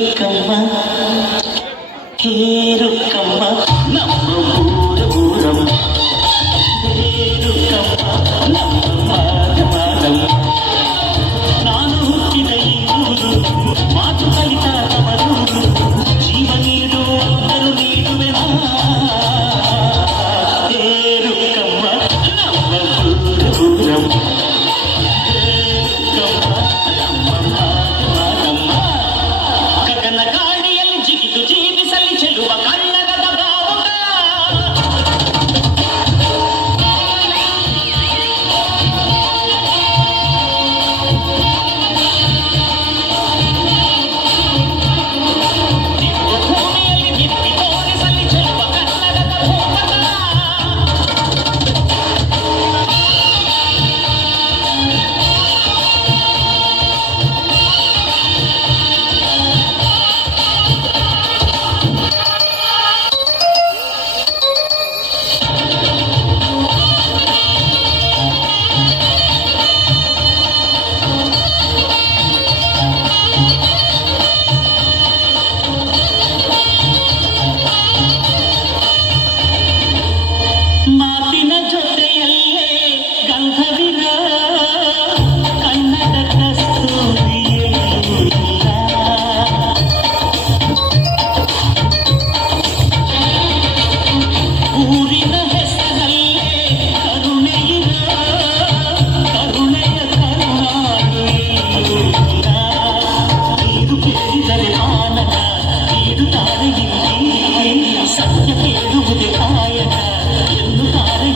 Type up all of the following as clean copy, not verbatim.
ಕಮ್ಮ ಕೇರುಕಮ್ಮ ನಮ್ಮ ಊರಮ್ಮ ಕೇರುಕಮ್ಮ ನಮ್ಮ ಮಾದಮ್ಮ ನಾನು ಹುಟ್ಟಿದ ಈ ಊರು ಮಾತು ಕಲಿತ ತಮರೂರು ಜೀವ ನೀಡು ಅಂದರು ನೀಡುವೆನ ಕೇರುಕಮ್ಮ ನಮ್ಮ ಊರಮ್ಮ ಸತ್ಯ ಕೇಳುವುದೇ ಕಾಯಕ ಎನ್ನುತ್ತಾರೆ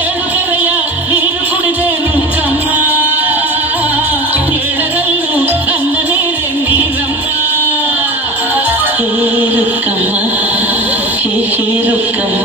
ಏಳು ಕೆರೆಯ ನೀರು ಕುಡಿದೆ ರುಕ್ಕಮ್ಮ ಏಳರಲ್ಲೂ ನನ್ನ ನೀರೇ ನೀರಮ್ಮ ಕೇರುಕಮ್ಮ ಕೇರುಕಮ್ಮ